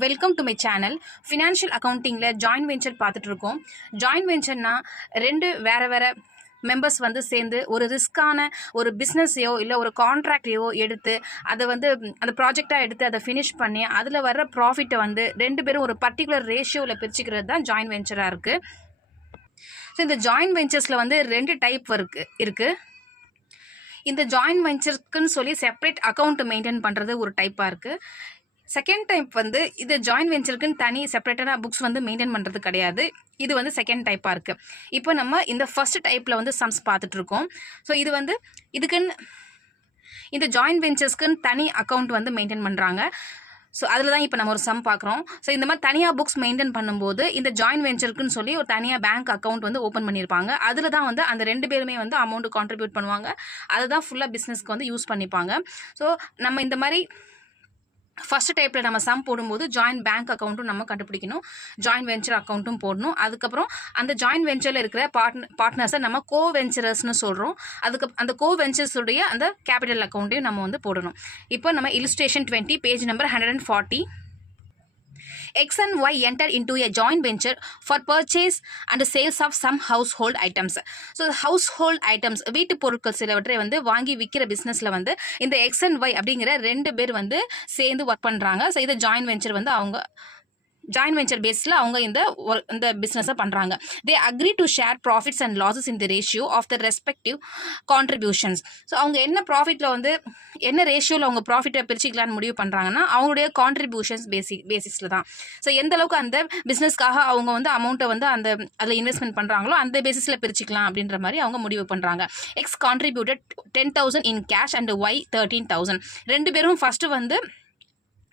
Welcome to my channel. Financial அக்கௌண்டிங்கில் joint venture பார்த்துட்டு இருக்கோம். ஜாயின்ட் வெஞ்சர்னா ரெண்டு வேறு மெம்பர்ஸ் வந்து சேர்ந்து ஒரு ரிஸ்க்கான ஒரு பிஸ்னஸையோ இல்லை ஒரு கான்ட்ராக்டையோ எடுத்து அதை வந்து அந்த ப்ராஜெக்டாக எடுத்து அதை ஃபினிஷ் பண்ணி அதில் வர்ற ப்ராஃபிட்டை வந்து ரெண்டு பேரும் ஒரு பர்டிகுலர் ரேஷியோவில் பிரிச்சுக்கிறது தான் ஜாயின்ட் வெஞ்சராக இருக்குது. ஸோ இந்த ஜாயின்ட் வெஞ்சர்ஸில் வந்து ரெண்டு டைப் இருக்குது. இந்த ஜாயின்ட் வெஞ்சருக்குன்னு சொல்லி செப்பரேட் அக்கௌண்ட் மெயின்டைன் பண்ணுறது ஒரு டைப்பாக இருக்குது. செகண்ட் டைப் வந்து இது ஜாயின்ட் வெஞ்சருக்குன்னு தனி செப்பரேட்டான புக்ஸ் வந்து மெயின்டைன் பண்ணுறது கிடையாது. இது வந்து செகண்ட் டைப்பாக இருக்குது. இப்போ நம்ம இந்த ஃபர்ஸ்ட் டைப்பில் வந்து சம்ஸ் பார்த்துட்ருக்கோம். ஸோ இது வந்து இதுக்குன்னு இந்த ஜாயின்ட் வெஞ்சர்ஸ்க்குன்னு தனி அக்கௌண்ட் வந்து மெயின்டைன் பண்ணுறாங்க. ஸோ அதில் தான் இப்போ நம்ம ஒரு சம் பார்க்குறோம். ஸோ இந்த மாதிரி தனியாக புக்ஸ் மெயின்டைன் பண்ணும்போது இந்த ஜாயின்ட் வெஞ்சருக்குன்னு சொல்லி ஒரு தனியாக பேங்க் அக்கௌண்ட் வந்து ஓப்பன் பண்ணியிருப்பாங்க. அதில் தான் வந்து அந்த ரெண்டு பேருமே வந்து அமௌண்ட் கான்ட்ரிபியூட் பண்ணுவாங்க. அதை தான் ஃபுல்லாக பிஸ்னஸ்க்கு வந்து யூஸ் பண்ணிப்பாங்க. ஸோ நம்ம இந்த மாதிரி ஃபர்ஸ்ட் டைப்பில் நம்ம சம் போடும்போது ஜாயின்ட் பேங்க் அக்கௌண்ட்டும் நம்ம கண்டுபிடிக்கணும், ஜாயின்ட் வெஞ்சர் அக்கௌண்ட்டும் போடணும். அதுக்கப்புறம் அந்த ஜாயின்ட் வெஞ்சரில் இருக்கிற பார்ட்னர்ஸை நம்ம கோ வெஞ்சரர்ஸ்னு சொல்கிறோம். அதுக்கு அந்த கோ வெஞ்சர்ஸுடைய அந்த கேபிட்டல் அக்கௌண்ட்டையும் நம்ம வந்து போடணும். இப்போ நம்ம illustration 20 page number 140. X and Y enter into a joint venture for purchase and sales of some household items. So household items வீட்டு பொருட்கள் சிலவற்றை வந்து வாங்கி விற்கிற பிஸ்னஸில் வந்து இந்த X and Y அப்படிங்கிற ரெண்டு பேர் வந்து சேர்ந்து ஒர்க் பண்ணுறாங்க. ஸோ இது ஜாயின்ட் வெஞ்சர் வந்து அவங்க ஜாயின்ட் வெஞ்சர் பேஸில் அவங்க இந்த பிஸ்னஸை பண்ணுறாங்க. They agree to share profits and losses in the ratio of the respective contributions. So அவங்க என்ன ப்ராஃபிட்டில் வந்து என்ன ரேஷியோவில் அவங்க ப்ராஃபிட்டை பிரிச்சுக்கலான்னு முடிவு பண்ணுறாங்கன்னா அவங்களுடைய கான்ட்ரிபியூஷன்ஸ் பேசிஸில் தான். ஸோ எந்த அளவுக்கு அந்த பிஸ்னஸ்க்காக அவங்க வந்து அமௌண்ட்டை வந்து அதில் இன்வெஸ்ட்மெண்ட் பண்ணுறாங்களோ அந்த பேசிஸில் பிரிச்சுக்கலாம் அப்படின்ற மாதிரி அவங்க முடிவு பண்ணுறாங்க. X contributed 10,000 in cash and Y 13,000. ரெண்டு பேரும் ஃபஸ்ட்டு வந்து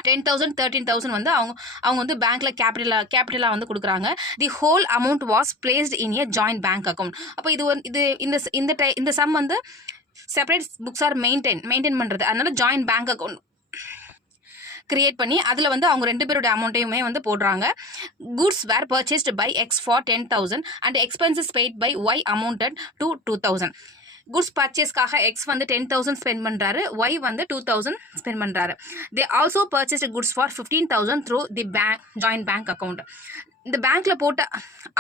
10,000 13,000 வந்து அவங்க வந்து பேங்க்கில் கேபிட்டலாக வந்து கொடுக்குறாங்க. The whole amount was placed in a joint bank account. அப்போ இந்த சம் வந்து செப்பரேட் புக்ஸ் ஆர் மெயின்டைன் பண்ணுறது. அதனால ஜாயின்ட் பேங்க் அக்கௌண்ட் கிரியேட் பண்ணி அதில் வந்து அவங்க ரெண்டு பேரோட அமௌண்ட்டையுமே வந்து போடுறாங்க. Goods were purchased by X for 10,000 and expenses paid by Y amounted to 2,000. Goods பர்ச்சேஸ்க்காக எக்ஸ் வந்து 10,000 ஸ்பெண்ட் பண்ணுறாரு, ஒய் வந்து 2,000 ஸ்பெண்ட் பண்ணுறாரு. They also purchased goods for 15,000 through the joint bank account. இந்த பேங்க்கில் போட்ட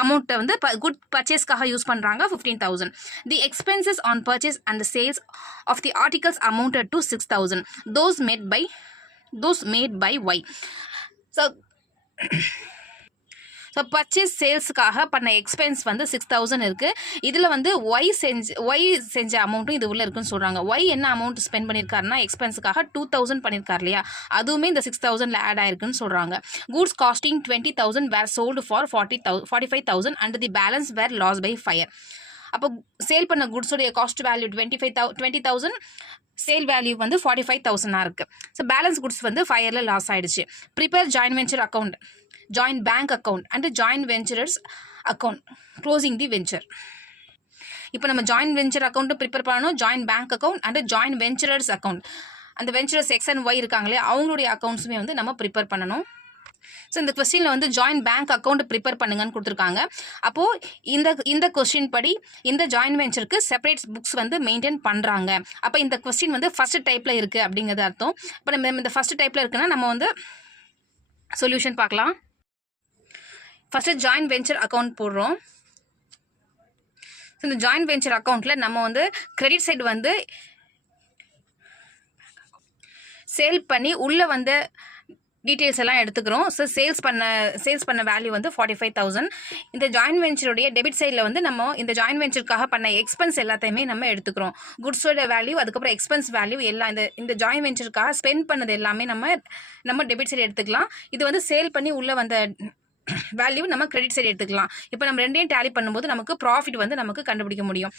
அமௌண்ட்டை வந்து குட் பர்ச்சேஸ்க்காக யூஸ் பண்ணுறாங்க 15,000. The expenses on purchase and sales of the articles amounted to 6,000. those made by Y. So purchase சேல்ஸுக்காக பண்ண எக்ஸ்பென்ஸ் வந்து 6,000 இருக்குது. இதில் வந்து ஒய் செஞ்ச அமௌண்ட்டும் இது உள்ள இருக்குன்னு சொல்கிறாங்க. ஒய் என்ன அமௌண்ட் ஸ்பெண்ட் பண்ணியிருக்காருன்னா எக்ஸ்பென்ஸுக்காக 2,000 பண்ணியிருக்காரு இல்லையா, அதுவுமே இந்த 6,000 ஆட் ஆயிருக்குன்னு சொல்கிறாங்க. Goods costing 20,000 were sold for 45,000 and the balance were lost by fire. அப்போ சேல் பண்ண குட்ஸுடைய காஸ்ட் வேல்யூ 20,000, சேல் வேல்யூ வந்து 45,000 இருக்குது. ஸோ பேலன்ஸ் குட்ஸ் வந்து ஃபயரில் லாஸ் ஆகிடுச்சு. Prepare joint venture account, joint bank account and joint venturers account closing the venture. இப்போ நம்ம ஜாயின்ட் வெஞ்சர் அக்கௌண்ட்டும் ப்ரிப்பேர் பண்ணணும், joint bank account and joint venturers account. அந்த வெஞ்சரர்ஸ் எக்ஸ் அண்ட் ஒய் இருக்காங்களே அவங்களுடைய அக்கௌண்ட்ஸுமே வந்து நம்ம ப்ரிப்பேர் பண்ணணும். ஸோ இந்த கொஸ்டினில் வந்து ஜாயின்ட் பேங்க் அக்கௌண்ட் ப்ரிப்பேர் பண்ணுங்கன்னு கொடுத்துருக்காங்க. அப்போது இந்த கொஸ்டின் படி இந்த ஜாயின்ட் வெஞ்சருக்கு செப்பரேட் புக்ஸ் வந்து மெயின்டைன் பண்ணுறாங்க. அப்போ இந்த கொஸ்டின் வந்து ஃபர்ஸ்ட் டைப்பில் இருக்குது அப்படிங்கிறது அர்த்தம். இப்போ நம்ம இந்த ஃபர்ஸ்ட் டைப்பில் இருக்குன்னா நம்ம வந்து சொல்யூஷன் பார்க்கலாம். ஃபஸ்ட்டு ஜாயின்ட் வெஞ்சர் அக்கௌண்ட் போடுறோம். ஸோ இந்த ஜாயின்ட் வெஞ்சர் அக்கௌண்ட்டில் நம்ம வந்து கிரெடிட் சைடு வந்து சேல் பண்ணி உள்ளே வந்து டீட்டெயில்ஸ் எல்லாம் எடுத்துக்கிறோம். ஸோ சேல்ஸ் பண்ண வேல்யூ வந்து 45,000. இந்த ஜாயின்ட் வெஞ்சருடைய டெபிட் சைடில் வந்து நம்ம இந்த ஜாயின்ட் வெஞ்சருக்காக பண்ண எக்ஸ்பென்ஸ் எல்லாத்தையுமே நம்ம எடுத்துக்கிறோம். குட்ஸோட வேல்யூ அதுக்கப்புறம் எக்ஸ்பென்ஸ் வேல்யூ எல்லாம் இந்த ஜாயின்ட் வெஞ்சருக்காக ஸ்பெண்ட் பண்ணது எல்லாமே நம்ம டெபிட் சைடு எடுத்துக்கலாம். இது வந்து சேல் பண்ணி உள்ளே வந்த வேல்யூ நம்ம கிரெடிட் சைடு எடுத்துக்கலாம். இப்போ நம்ம ரெண்டையும் டேலி பண்ணும்போது நமக்கு ப்ராஃபிட் வந்து நமக்கு கண்டுபிடிக்க முடியும்.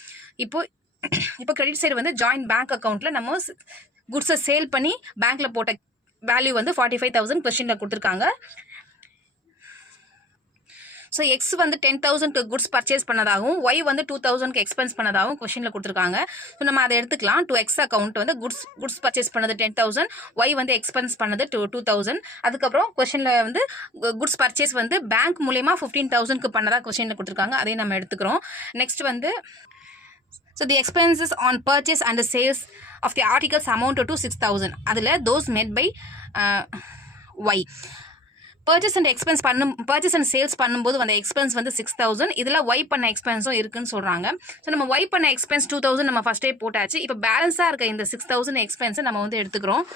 இப்போ கிரெடிட் சைடு வந்து ஜாயின்ட் பேங்க் அக்கௌண்ட்டில் நம்ம குட்ஸை சேல் பண்ணி பேங்க்கில் போட்ட வேல்யூ வந்து 45,000 கொஸ்டினில் கொடுத்துருக்காங்க. ஸோ எக்ஸ் வந்து 10,000 குட்ஸ் பர்ச்சேஸ் பண்ணதாகவும் ஒய் வந்து 2,000 எக்ஸ்பென்ஸ் பண்ணதாகவும் கொஸ்டினில் கொடுத்துருக்காங்க. ஸோ நம்ம அதை எடுத்துக்கலாம். டு எக்ஸ் அக்கௌண்ட் வந்து குட்ஸ் பர்ச்சேஸ் பண்ணது 10,000, ஒய் வந்து எக்ஸ்பென்ஸ் பண்ணது 2,000. அதுக்கப்புறம் கொஸ்டினில் வந்து குட்ஸ் பர்ச்சேஸ் வந்து பேங்க் மூலயமா 15,000 பண்ணதாக கொஸ்டினில் கொடுத்துருக்காங்க. அதையும் நம்ம எடுத்துக்கிறோம். நெக்ஸ்ட் வந்து so the expenses on purchase and sales of the articles amounted to 6,000. அதில் those made by Y. Purchase and sales பண்ணும்போது அந்த எக்ஸ்பென்ஸ் வந்து 6000. இதில் ஒய் பண்ண எக்ஸ்பென்ஸும் இருக்குன்னு சொல்கிறாங்க. ஸோ நம்ம ஒய் பண்ண எக்ஸ்பென்ஸ் 2000 நம்ம ஃபஸ்ட்டே போட்டாச்சு. இப்போ பேலன்ஸாக இருக்க இந்த 6000 எக்ஸ்பென்ஸை நம்ம வந்து எடுத்துக்கிறோம்.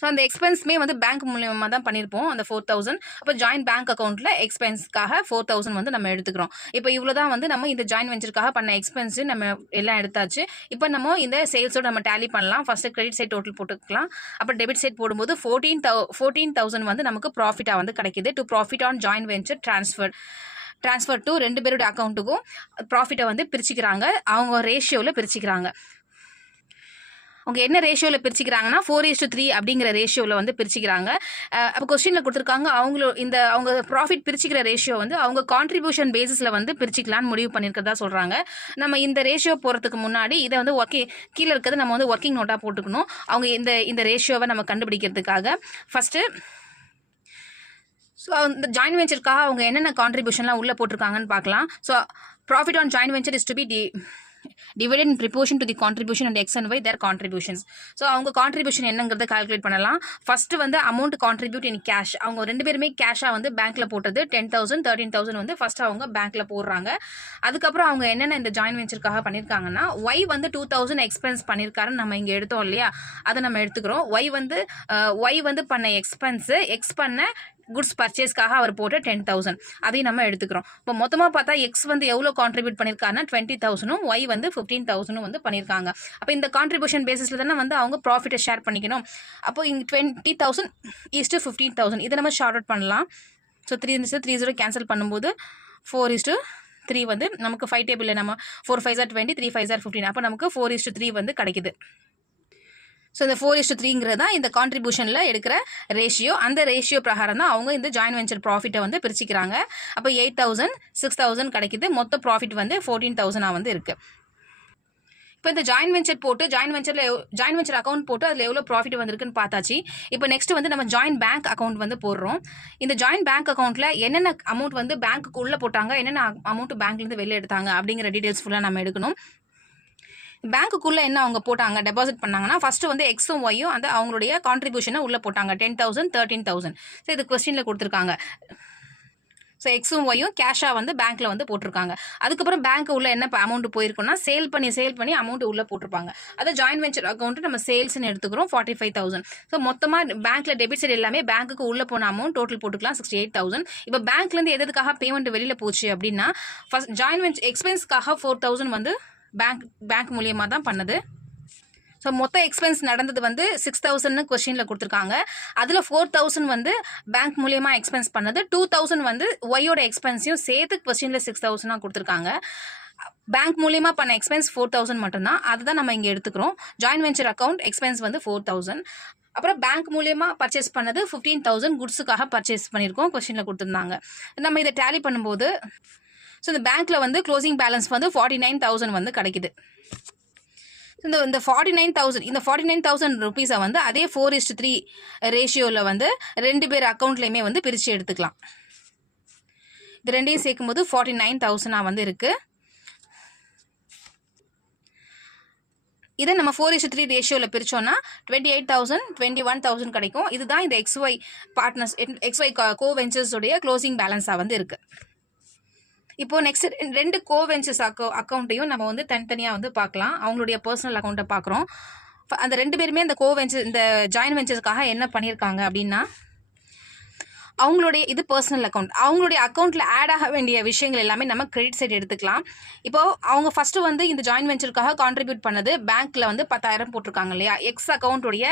ஸோ அந்த எக்ஸ்பென்ஸுமே வந்து பேங்க் மூலியமாக தான் பண்ணியிருப்போம் அந்த 4000. அப்போ ஜாயின்ட் பேங்க் அக்கௌண்ட்டில் எக்ஸ்பென்ஸ்க்காக 4000 வந்து நம்ம எடுத்துக்கிறோம். இப்போ இவ்வளோ தான் வந்து நம்ம இந்த ஜாயின் வெஞ்சருக்காக பண்ண எக்ஸ்பென்ஸு நம்ம எல்லாம் எடுத்தாச்சு. இப்போ நம்ம இந்த சேல்ஸோடு நம்ம டேலி பண்ணலாம். ஃபஸ்ட்டு கிரெடிட் சைட் டோட்டல் போட்டுக்கலாம். அப்போ டெபிட் சைட் போடும்போது 14,000 வந்து நமக்கு ப்ராஃபிட்டாக வந்து கிடைக்குது. To profit on joint venture transfer to 2 பேரோட அக்கௌண்ட்டுக்கும் ப்ராஃபிட்டை வந்து பிரிச்சுக்கிறாங்க. அவங்க ரேஷியோவில் பிரிச்சுக்கிறாங்க. அவங்க என்ன ரேஷியோவில் பிரிச்சுக்கிறாங்கன்னா 4:3 அப்படிங்கிற ரேஷியோவில் வந்து பிரிச்சுக்கிறாங்க. அப்போ கொஸ்டினில் கொடுத்துருக்காங்க அவங்க ப்ராஃபிட் பிரிச்சுக்கிற ரேஷியோ வந்து அவங்க கான்ட்ரிபியூஷன் பேசிஸில் வந்து பிரிச்சுக்கலான்னு முடிவு பண்ணியிருக்கிறதா சொல்கிறாங்க. நம்ம இந்த ரேஷியோ போகிறதுக்கு முன்னாடி இதை வந்து கீழே இருக்கிறது நம்ம வந்து ஒர்க்கிங் நோட்டாக போட்டுக்கணும். அவங்க இந்த ரேஷியோவை நம்ம கண்டுபிடிக்கிறதுக்காக ஃபஸ்ட்டு ஸோ இந்த ஜாயின் வெஞ்சருக்காக அவங்க என்னென்ன கான்ட்ரிபியூஷன்லாம் உள்ளே போட்டிருக்காங்கன்னு பார்க்கலாம். So profit on joint venture is to be divided in proportion to the contribution and x and y their contributions. So அவங்க கான்ட்ரிபியூஷன் என்னங்கிறத கால்குலேட் பண்ணலாம். ஃபஸ்ட்டு வந்து அமௌண்ட் கான்ட்ரிபியூட் இன் கேஷ். அவங்க 2 பேருமே கேஷாக வந்து பேங்க்கில் போட்டது 10,000 13,000 வந்து ஃபஸ்ட்டு அவங்க பேங்க்கில் போடுறாங்க. அதுக்கப்புறம் அவங்க என்னென்ன இந்த ஜாயின் வெஞ்சருக்காக பண்ணியிருக்காங்கன்னா ஒய் வந்து 2000 எக்ஸ்பென்ஸ் பண்ணியிருக்காருன்னு நம்ம இங்கே எடுத்தோம் இல்லையா, அதை நம்ம எடுத்துக்கிறோம். ஒய் வந்து பண்ண எக்ஸ்பென்ஸு பண்ண குட்ஸ் பர்ச்சேஸ்க்காக அவர் போட்டு 10,000 அதையும் நம்ம எடுத்துக்கிறோம். இப்போ மொத்தமாக பார்த்தா எக்ஸ் வந்து எவ்வளோ கான்ட்ரிபியூட் பண்ணியிருக்காருன்னா 20,000, ஒய் வந்து 15,000 வந்து பண்ணியிருக்காங்க. அப்போ இந்த கான்ட்ரிபியூஷன் பேசிஸில் தானே வந்து அவங்க ப்ராஃபிட்டை ஷேர் பண்ணிக்கணும். அப்போ இங்கே 20,000 = 15,000 இதை நம்ம ஷார்ட் அவுட் பண்ணலாம். ஸோ 3 கேன்சல் பண்ணும்போது 4:3 வந்து நமக்கு 5 டேபிளில் நம்ம 4 5 are 20, 3 5 are 15. அப்போ நமக்கு 4:3 வந்து கிடைக்குது. ஸோ இந்த 4:3 தான் இந்த கான்ட்ரிபியூஷனில் எடுக்கிற ரேஷியோ. அந்த ரேஷியோ பிரகாரம் தான் அவங்க இந்த ஜாயின் வெஞ்சர் ப்ராஃபிட்டை வந்து பிரிச்சுக்கிறாங்க. அப்போ 8,000 6,000 கிடைக்குது. மொத்த ப்ராஃபிட் வந்து 14,000 வந்து இருக்குது. இப்போ இந்த ஜாயின் வெஞ்சர் அக்கௌண்ட் போட்டு அதில் எவ்வளோ ப்ராஃபிட் வந்திருக்குன்னு பார்த்தாச்சு. இப்போ நெக்ஸ்ட் வந்து நம்ம ஜாயின் பேங்க் அக்கௌண்ட் வந்து போடுறோம். இந்த ஜாயின் பேங்க் அக்கௌண்ட்டில் என்னென்ன அமௌண்ட் வந்து பேங்க்குக்கு உள்ளே போட்டாங்க, என்னென்ன அமௌண்ட் பேங்க்லேருந்து வெளியே எடுத்தாங்க அப்படிங்கிற டீட்டெயில்ஸ் ஃபுல்லாக நம்ம எடுக்கணும். பேங்க்குள்ளே என்ன அவங்க போட்டாங்க டெபாசிட் பண்ணாங்கன்னா ஃபஸ்ட்டு வந்து எக்ஸும் ஒய்யும் அந்த அவங்களுடைய கான்ட்ரிபியூஷனை உள்ளே போட்டாங்க 10,000 13,000. ஸோ இது கொஸ்டினில் கொடுத்துருக்காங்க. ஸோ எக்ஸும் ஒய்யும் கேஷாக வந்து பேங்க்கில் வந்து போட்டிருக்காங்க. அதுக்கப்புறம் பேங்க் உள்ள என்ன அமௌண்ட் போயிருக்குன்னா சேல் பண்ணி அமௌண்ட் உள்ளே போட்டிருப்பாங்க. அதை ஜாயின் வெஞ்சர் அக்கௌண்ட்டு நம்ம சேல்ஸ்ன்னு எடுத்துக்கிறோம் 45,000. ஸோ மொத்தமாக பேங்க்கில் டெபிட் சைடு எல்லாமே பேங்க்குக்கு உள்ளே போன அமௌண்ட் டோட்டல் போட்டுக்கலாம் 68,000. இப்போ பேங்க்லேருந்து எதுக்காக பேமெண்ட் வெளியில் போச்சு அப்படின்னா ஃபஸ்ட் ஜாயின் வெஞ்சர் எக்ஸ்பென்ஸ்க்காக 4,000 வந்து பேங்க் மூலியமாக தான் பண்ணுது. ஸோ மொத்த எக்ஸ்பென்ஸ் நடந்தது வந்து 6,000 கொஸ்டினில் கொடுத்துருக்காங்க. அதில் 4,000 வந்து பேங்க் மூலியமாக எக்ஸ்பென்ஸ் பண்ணது, 2,000 வந்து ஒய்யோட எக்ஸ்பென்ஸையும் சேர்த்து கொஸ்டினில் 6,000 கொடுத்துருக்காங்க. பேங்க் மூலியமாக பண்ண எக்ஸ்பென்ஸ் 4,000 மட்டும்தான். அதுதான் நம்ம இங்கே எடுத்துக்கிறோம். ஜாயின் வெஞ்சர் அக்கௌண்ட் எக்ஸ்பென்ஸ் வந்து 4,000. அப்புறம் பேங்க் மூலியமாக பர்ச்சேஸ் பண்ணது 15,000 குட்ஸுக்காக பர்ச்சேஸ் பண்ணியிருக்கோம் கொஸ்டினில் கொடுத்துருந்தாங்க. நம்ம இதை டேலி பண்ணும்போது ஸோ இந்த பேங்க்கில் வந்து க்ளோசிங் பேலன்ஸ் வந்து 49,000 வந்து கிடைக்குது. இந்த 49,000 ருபீஸை வந்து அதே 4:3 ரேஷியோவில் வந்து 2 பேர் அக்கௌண்ட்லேயுமே வந்து பிரித்து எடுத்துக்கலாம். இது ரெண்டையும் சேர்க்கும்போது 49,000 வந்து இருக்குது. இதை நம்ம 4:3 ரேஷியோவில் பிரித்தோன்னா 28,000 21,000 கிடைக்கும். இதுதான் இந்த XY கோ வெஞ்சர்ஸோடைய க்ளோசிங் பேலன்ஸாக வந்து இருக்குது. இப்போது நெக்ஸ்ட் 2 கோ வெஞ்சர்ஸ் அக்கௌண்ட்டையும் நம்ம வந்து தனித்தனியாக வந்து பார்க்கலாம். அவங்களுடைய பர்சனல் அக்கௌண்ட்டை பார்க்குறோம். அந்த 2 பேருமே இந்த ஜாயின் வெஞ்சர்ஸ்க்காக என்ன பண்ணியிருக்காங்க அப்படின்னா அவங்களுடைய இது பர்சனல் அக்கௌண்ட். அவங்களுடைய அக்கௌண்ட்டில் ஆட் ஆக வேண்டிய விஷயங்கள் எல்லாமே நம்ம கிரெடிட் சைடு எடுத்துக்கலாம். இப்போது அவங்க ஃபஸ்ட்டு வந்து இந்த ஜாயின் வெஞ்சருக்காக கான்ட்ரிபியூட் பண்ணது பேங்க்கில் வந்து 10,000 போட்டிருக்காங்க இல்லையா, எக்ஸ் அக்கௌண்ட்டுடைய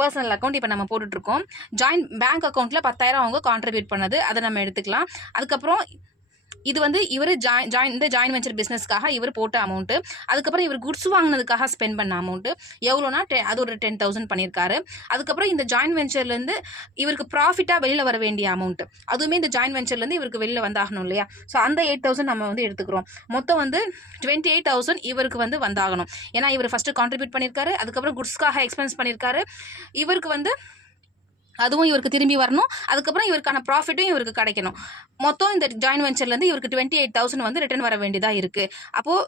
பர்சனல் அக்கௌண்ட் இப்போ நம்ம போட்டுட்ருக்கோம். ஜாயின் பேங்க் அக்கௌண்ட்டில் 10,000 அவங்க கான்ட்ரிபியூட் பண்ணது, அதை நம்ம எடுத்துக்கலாம். அதுக்கப்புறம் இது வந்து இவர் இந்த ஜாயின் வெஞ்சர் பிஸ்னஸ்க்காக இவர் போட்ட அமௌண்ட்டு. அதுக்கப்புறம் இவர் குட்ஸ் வாங்கினதுக்காக ஸ்பெண்ட் பண்ண அமௌண்ட்டு எவ்வளோனா அது ஒரு 10,000 பண்ணியிருக்காரு. அதுக்கப்புறம் இந்த ஜாயின் வெஞ்சர்லேருந்து இவருக்கு ப்ராஃபிட்டாக வெளியில் வர வேண்டிய அமௌண்ட்டு, அதுவுமே இந்த ஜாயின் வெஞ்சர்லேருந்து இவருக்கு வெளியில் வந்தாகணும் இல்லையா. ஸோ அந்த 8,000 நம்ம வந்து எடுத்துக்கிறோம். மொத்தம் வந்து 28,000 இவருக்கு வந்து வந்தாகணும். ஏன்னா இவர் ஃபஸ்ட்டு கான்ட்ரிபியூட் பண்ணியிருக்காரு, அதுக்கப்புறம் குட்ஸ்க்காக எக்ஸ்பென்ஸ் பண்ணியிருக்காரு, இவருக்கு வந்து அதுவும் இவருக்கு திரும்பி வரணும். அதுக்கப்புறம் இவருக்கான ப்ராஃபிட்டும் இவருக்கு கிடைக்கணும். மொத்தம் இந்த ஜாயின் வெஞ்சர்லேருந்து இவருக்கு 28,000 வந்து ரிட்டர்ன் வர வேண்டியதாக இருக்குது. அப்போது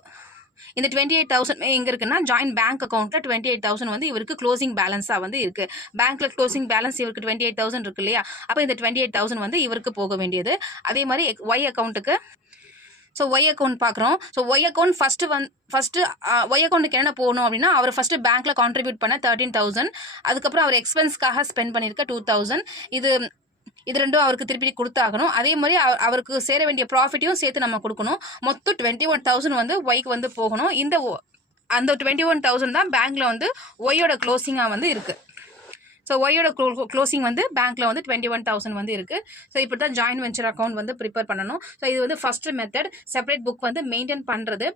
இந்த 28,000 எங்கே இருக்குன்னா ஜாயின்ட் பேங்க் அக்கௌண்ட்டில் 28,000 வந்து இவருக்கு க்ளோசிங் பேலன்ஸாக வந்து இருக்குது. பேங்க்கில் க்ளோசிங் பேலன்ஸ் இவருக்கு 28,000 இருக்கு இல்லையா, அப்போ இந்த 28,000 வந்து இவருக்கு போக வேண்டியது. அதே மாதிரி ஒய் அக்கௌண்ட்டுக்கு ஸோ ஒய் அக்கௌண்ட் பார்க்குறோம். So Y account first Y அக்கௌண்ட்டுக்கு என்ன போகணும் அப்படின்னா, அவர் ஃபஸ்ட்டு பேங்க்கில் கான்ட்ரிபியூட் பண்ண 13,000, அதுக்கப்புறம் அவர் எக்ஸ்பென்ஸ்க்காக ஸ்பெண்ட் பண்ணியிருக்க 2,000. இது ரெண்டும் அவருக்கு திருப்பி கொடுத்தாகணும். அதே மாதிரி அவருக்கு சேர வேண்டிய ப்ராஃபிட்டையும் சேர்த்து நம்ம கொடுக்கணும். மொத்தம் 21,000 வந்து ஒய்க்கு வந்து போகணும். அந்த 21,000 தான் பேங்க்கில் வந்து ஒய்யோட க்ளோசிங்காக வந்து இருக்குது. ஸோ ஒய்யோட க்ளோசிங் வந்து பேங்க்கில் வந்து 21,000 வந்து இருக்குது. ஸோ இப்படி தான் ஜாயின்ட் வெஞ்சர் அக்கௌண்ட் வந்து ப்ரிப்பேர் பண்ணணும். ஸோ இது வந்து ஃபஸ்ட்டு மெத்தட். செப்பரேட் புக் வந்து மெயின்டைன் பண்ணுறது.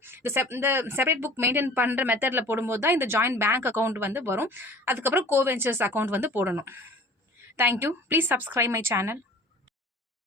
இந்த செப்பரேட் புக் மெயின்டைன் பண்ணுற மெத்தடில் போடும்போது தான் இந்த ஜாயின்ட் பேங்க் அக்கௌண்ட் வந்து வரும். அதுக்கப்புறம் கோவெஞ்சர்ஸ் அக்கௌண்ட் வந்து போடணும். Thank you. Please subscribe my channel.